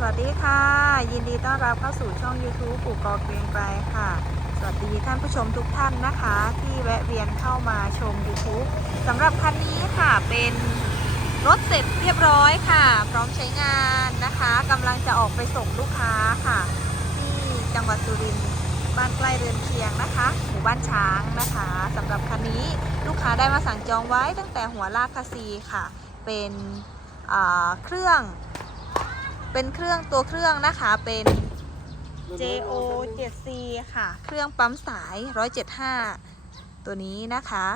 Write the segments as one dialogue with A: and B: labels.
A: สวัสดีค่ะ ยินดีต้อนรับเข้าสู่ช่อง YouTube ปู่กอเกรียงไกรค่ะ สวัสดีท่านผู้ชมทุกท่านนะคะ ที่แวะเวียนเข้ามาชม YouTube สำหรับคันนี้ค่ะเป็นรถเสร็จเรียบร้อยค่ะ พร้อมใช้งานนะคะกำลังจะออกไปส่งลูกค้าค่ะ ที่จังหวัดสุรินทร์บ้านใกล้เรือนเคียงนะคะ หมู่บ้านช้างนะคะสำหรับคันนี้ลูกค้าได้มาสั่งจองไว้ตั้งแต่หัวลากคาซีค่ะ เป็นเครื่อง เป็นเครื่องตัวเครื่องนะคะเป็น JO 7C ค่ะ เครื่องปั๊มสาย 175 ตัวนี้นะคะ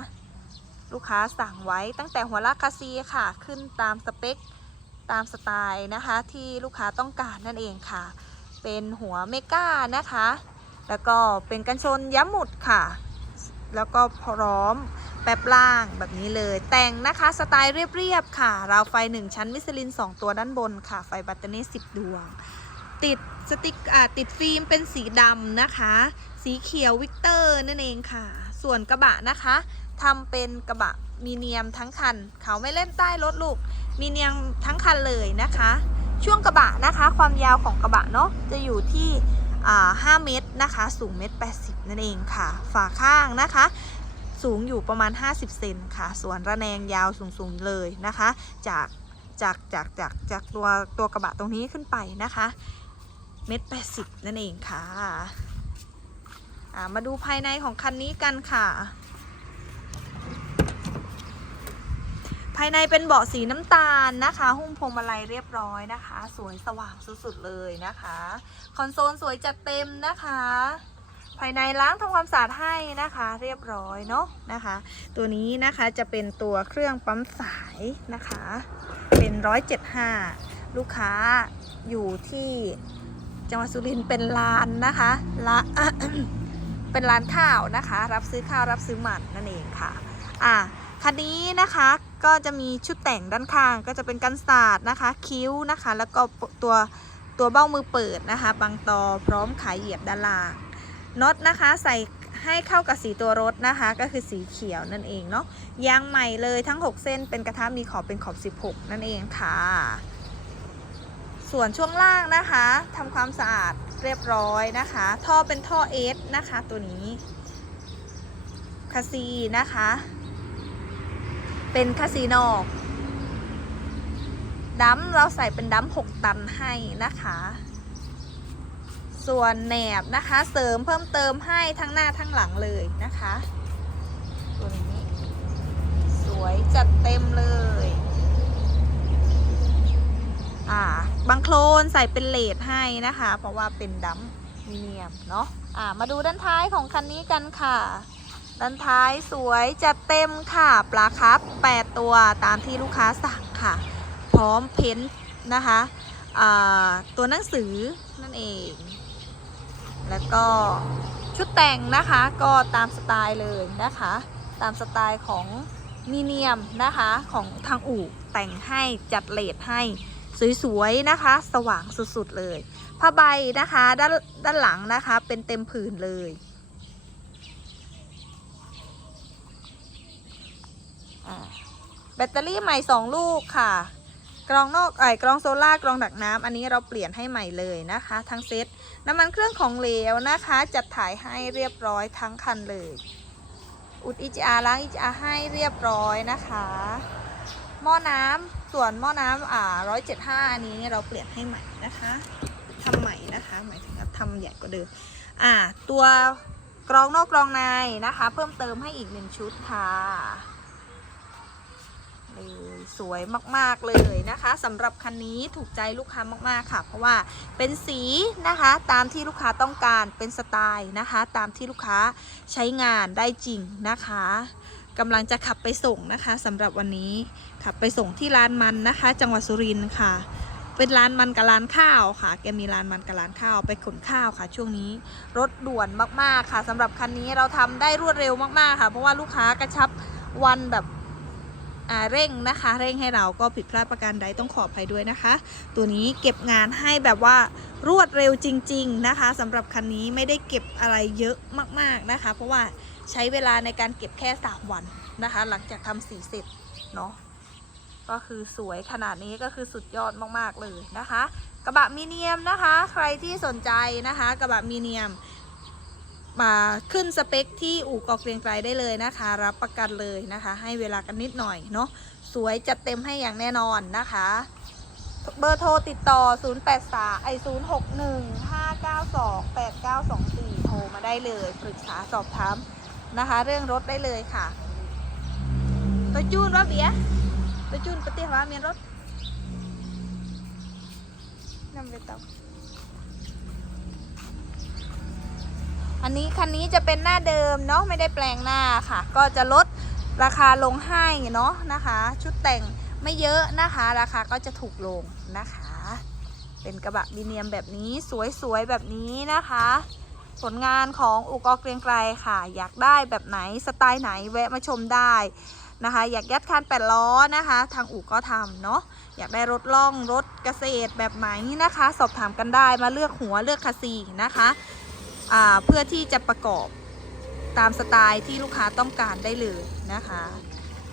A: ลูกค้าสั่งไว้ตั้งแต่หัวลากคาซีค่ะ ขึ้นตามสเปค ตามสไตล์นะคะ ที่ลูกค้าต้องการนั่นเองค่ะ เป็นหัวเมกานะคะ แล้วก็เป็นกันชนย้ำหมุดค่ะ แล้วก็พร้อม แป๊บล่างแบบนี้เลย แต่งนะคะสไตล์เรียบๆค่ะ ราวไฟ 1 ชั้นมิสลิน 2 ตัวด้านบนค่ะ ไฟบัตเตอร์เน่10 ดวง ติดสติกอ่าติดฟิล์มเป็นสีดำนะคะ สีเขียววิกเตอร์นั่นเองค่ะ ส่วนกระบะนะคะทำเป็นกระบะมีเนียมทั้งคัน เขาไม่เล่นใต้รถลูก มีเนียมทั้งคันเลยนะคะ ช่วงกระบะนะคะ ความยาวของกระบะเนาะจะอยู่ที่อ่า5เมตรนะคะ สูงเมตร80 นั่นเองค่ะ ฝาข้างนะคะ สูงอยู่ประมาณ 50 เซนค่ะส่วนระแนงยาวสูงๆเลยนะคะ จากจากจากจากจากตัวตัวกระบะตรงนี้ขึ้นไปนะคะเมตรแปดสิบนั่นเองค่ะมาดูภายในของคันนี้กันค่ะ ภายในเป็นเบาะสีน้ำตาลนะคะ หุ้มพวงมาลัยเรียบร้อยนะคะ สวยสว่างสุดๆเลยนะคะ คอนโซลสวยจัดเต็มนะคะ ภายในล้างทำความสะอาดให้นะคะ เรียบร้อยเนาะนะคะ ตัวนี้นะคะจะเป็นตัวเครื่องปั๊มสายนะคะ เป็น 175 ลูกค้าอยู่ที่จังหวัดสุรินทร์เป็นร้านนะคะละเป็นร้านข้าวนะคะ รับซื้อข้าวรับซื้อหมันนั่นเองค่ะ อะคันนี้นะคะก็จะมีชุดแต่งด้านข้างก็จะเป็นกันศาสตร์นะคะ คิ้วนะคะ แล้วก็ตัวตัวเบ้ามือเปิดนะคะบางตอพร้อมขายเหยียบด้านล่าง น็อตนะคะใส่ให้เข้ากับสีตัวรถนะคะ ก็คือสีเขียวนั่นเองเนาะยางใหม่เลยทั้ง 6 เส้นเป็นกระทะมีขอบเป็นขอบ 16 นั่นเองค่ะ ส่วนช่วงล่างนะคะทำความสะอาดเรียบร้อยนะคะ ท่อเป็นท่อเอสนะคะตัวนี้คาซีนะคะ เป็นคาซีนอกดัมเราใส่เป็นดัม6ตันให้นะคะ ส่วนแหนบนะคะ เสริมเพิ่มเติมให้ทั้งหน้าทั้งหลังเลยนะคะตัวนี้สวยจัดเต็มเลยอ่าบางโคลนใส่เป็นเลดให้นะคะ เพราะว่าเป็นดัมมีเนียมเนาะอ่ามาดูด้านท้ายของคันนี้กันค่ะ ด้านท้ายสวยจัดเต็มค่ะ ปลาครับ 8 ตัวตามที่ลูกค้าสั่งค่ะ พร้อมเพ้นท์นะคะอ่าตัวหนังสือนั่นเอง แล้วก็ชุดแต่งนะคะก็ตามสไตล์เลยนะคะ ตามสไตล์ของมีเนียมนะคะของทางอู่แต่งให้จัดเลดให้สวยๆนะคะ สว่างสุดๆเลยผ้าใบนะคะด้านด้านหลังนะคะเป็นเต็มผืนเลยแบตเตอรี่ใหม่ 2 ลูกค่ะ กรองนอกไอ้กรองโซล่ากรองดักน้ำอันนี้เราเปลี่ยนให้ใหม่เลยนะคะ ทั้งเซตน้ำมันเครื่องของเหลวนะคะ จัดถ่ายให้เรียบร้อยทั้งคันเลย อุดอิจอาล้างอิจอาให้เรียบร้อยนะคะ หม้อน้ำส่วนหม้อน้ำอ่าร้อยเจ็ดห้าอันนี้เราเปลี่ยนให้ใหม่นะคะทำใหม่นะคะหมายถึงว่าทำใหญ่กว่าเดิมอ่าตัวกรองนอกกรองในนะคะ เพิ่มเติมให้อีกหนึ่งชุดค่ะ เลยสวยมากๆเลยนะคะสำหรับคันนี้ถูกใจลูกค้ามากๆค่ะ เพราะว่าเป็นสีนะคะตามที่ลูกค้าต้องการเป็นสไตล์นะคะ ตามที่ลูกค้าใช้งานได้จริงนะคะกำลังจะขับไปส่งนะคะสำหรับวันนี้ขับไปส่งที่ร้านมันนะคะ จังหวัดสุรินทร์ค่ะ เป็นร้านมันกับร้านข้าวค่ะ แกมีร้านมันกับร้านข้าวไปขนข้าวค่ะ ช่วงนี้รถด่วนมากๆค่ะสำหรับคันนี้เราทำได้รวดเร็วมากๆค่ะ เพราะว่าลูกค้ากระชับวันแบบ เร่งนะคะ เร่งให้เราก็ผิดพลาดประการใดต้องขออภัยด้วยนะคะ ตัวนี้เก็บงานให้แบบว่ารวดเร็วจริง ๆนะคะสำหรับคันนี้ไม่ได้เก็บอะไรเยอะมากๆนะคะ เพราะว่าใช้เวลาในการเก็บแค่ 3 วันนะคะ หลังจากทำสีเสร็จเนาะก็ก็คือสวยขนาดนี้ก็คือสุดยอดมากๆเลยนะคะ กระบะมีเนียมนะคะ ใครที่สนใจนะคะ กระบะมีเนียม มาขึ้นสเปคที่อู่กอเกรียงไกรได้เลยนะคะ รับประกันเลยนะคะ ให้เวลากันนิดหน่อยเนาะสวยจัดเต็มให้อย่างแน่นอนนะคะ เบอร์โทรติดต่อ 083ไอ061 592 8924 โทรมาได้เลยปรึกษาสอบถามนะคะ เรื่องรถได้เลยค่ะตัวจูนว่าเบียตัวจูนปฏิหารเมียนรถนำไปต่อ อันนี้คันนี้จะเป็นหน้าเดิมเนาะไม่ได้แปลงหน้าค่ะ ก็จะลดราคาลงให้เนาะนะคะ ชุดแต่งไม่เยอะนะคะ ราคาก็จะถูกลงนะคะ เป็นกระบะบีเนียมแบบนี้สวยๆแบบนี้นะคะ ผลงานของอุกอเกรียงไกรค่ะ อยากได้แบบไหนสไตล์ไหนแวะมาชมได้นะคะ อยากยัดคันแปดล้อนะคะ ทางอู่ก็ทำเนาะอยากได้รถล่องรถเกษตรแบบไหนนะคะ สอบถามกันได้มาเลือกหัวเลือกคาซีนะคะ เพื่อที่จะประกอบตามสไตล์ที่ลูกค้าต้องการได้เลยนะคะ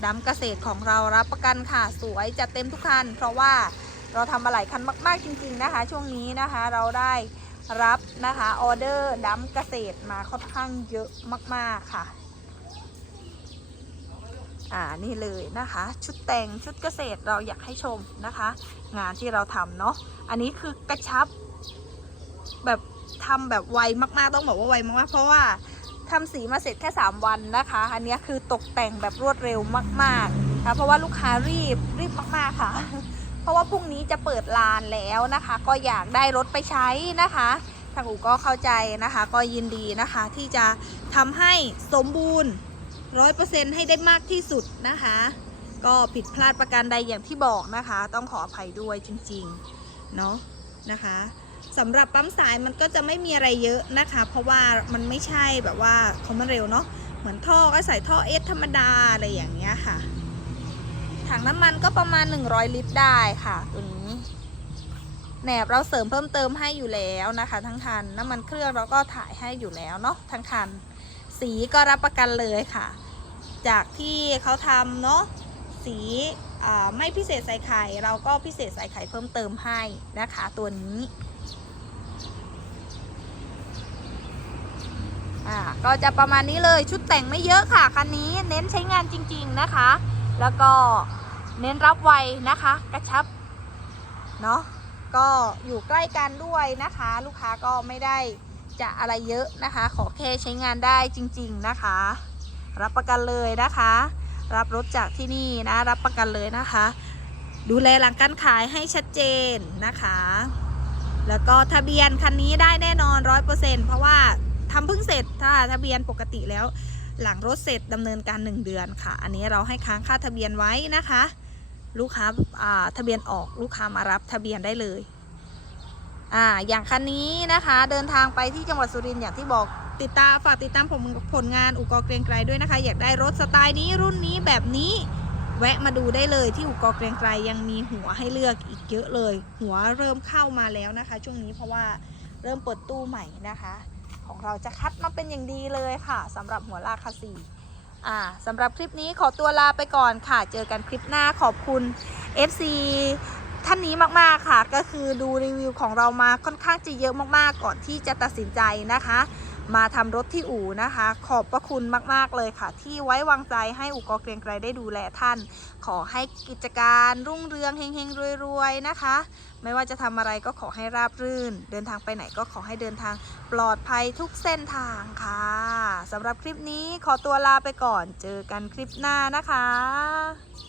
A: ดำเกษตรของเรารับประกันค่ะสวยจัดเต็มทุกคัน เพราะว่าเราทำมาหลายคันมาก ๆ จริง ๆ นะคะ ช่วงนี้นะคะเราได้รับนะคะออเดอร์ดำเกษตรมาค่อนข้างเยอะมาก ๆ ค่ะ อ่านี่เลยนะคะ ชุดแต่งชุดเกษตรเราอยากให้ชมนะคะ งานที่เราทำเนาะอันนี้คือกระชับแบบ ทำแบบไวมากๆต้องบอกว่าไวมากๆเพราะว่าทำสีมาเสร็จแค่ 3 วันนะคะ อันนี้คือตกแต่งแบบรวดเร็วมากๆนะเพราะว่าลูกค้ารีบรีบมากๆค่ะ เพราะว่าพรุ่งนี้จะเปิดลานแล้วนะคะ ก็อยากได้รถไปใช้นะคะทางอู่ก็เข้าใจนะคะ ก็ยินดีนะคะ ที่จะทำให้สมบูรณ์ร้อยเปอร์เซ็นต์ให้ได้มากที่สุดนะคะ ก็ผิดพลาดประการใดอย่างที่บอกนะคะ ต้องขออภัยด้วยจริงๆ เนาะนะคะ สำหรับปั๊มสายมันก็จะไม่มีอะไรเยอะนะคะ เพราะว่ามันไม่ใช่แบบว่าเขามันเร็วเนาะเหมือนท่อก็ใส่ท่อเอสธรรมดาอะไรอย่างเงี้ยค่ะ ถังน้ำมันก็ประมาณ 100 ลิตรได้ค่ะตัวนี้แหนบเราเสริมเพิ่มเติมให้อยู่แล้วนะคะ ทั้งคันน้ำมันเครื่องเราก็ถ่ายให้อยู่แล้วเนาะทั้งคัน สีก็รับประกันเลยค่ะ จากที่เขาทำเนาะสีไม่พิเศษใส่ไข่เราก็พิเศษใส่ไข่เพิ่มเติมให้นะคะ ตัวนี้ อ่าก็จะประมาณนี้เลยชุดแต่งไม่เยอะค่ะคันนี้เน้นใช้งานจริง ๆนะคะ แล้วก็เน้นรับไวนะคะ กระชับเนาะก็อยู่ใกล้กันด้วยนะคะ ลูกค้าก็ไม่ได้จะอะไรเยอะนะคะ ขอแค่ใช้งานได้จริง ๆนะคะ รับประกันเลยนะคะ รับรถจากที่นี่นะ รับประกันเลยนะคะ ดูแลหลังการขายให้ชัดเจนนะคะ แล้วก็ทะเบียนคันนี้ได้แน่นอนร้อยเปอร์เซ็นเพราะว่า ทำเพิ่งเสร็จถ้าทะเบียนปกติแล้ว หลังรถเสร็จดำเนินการ 1 เดือนค่ะ อันนี้เราให้ค้างค่าทะเบียนไว้นะคะ ลูกค้าอ่าทะเบียนออกลูกค้ามารับทะเบียนได้เลยอ่าอย่างคันนี้นะคะเดินทางไปที่จังหวัดสุรินทร์อย่างที่บอกติดตามฝากติดตามผมผลงานอุกอเกรียงไกรด้วยนะคะ อยากได้รถสไตล์นี้รุ่นนี้แบบนี้แวะมาดูได้เลยที่อุกอเกรียงไกรยังมีหัวให้เลือกอีกเยอะเลย หัวเริ่มเข้ามาแล้วนะคะ ช่วงนี้เพราะว่าเริ่มเปิดตู้ใหม่นะคะ ของเราจะคัดมาเป็นอย่างดีเลยค่ะสำหรับหัวลากคาสีอ่าสำหรับคลิปนี้ขอตัวลาไปก่อนค่ะ เจอกันคลิปหน้าขอบคุณ FC ท่านนี้มากๆค่ะ ก็คือดูรีวิวของเรามาค่อนข้างจะเยอะมากๆก่อนที่จะตัดสินใจนะคะ มาทำรถที่อู่นะคะ ขอบพระคุณมาก ๆ เลยค่ะ ที่ไว้วางใจให้อู่กอเกรียงไกรได้ดูแลท่าน ขอให้กิจการรุ่งเรืองเฮงๆรวยๆนะคะ ไม่ว่าจะทำอะไรก็ขอให้ราบรื่น เดินทางไปไหนก็ขอให้เดินทางปลอดภัยทุกเส้นทางค่ะสำหรับคลิปนี้ขอตัวลาไปก่อน เจอกันคลิปหน้านะคะ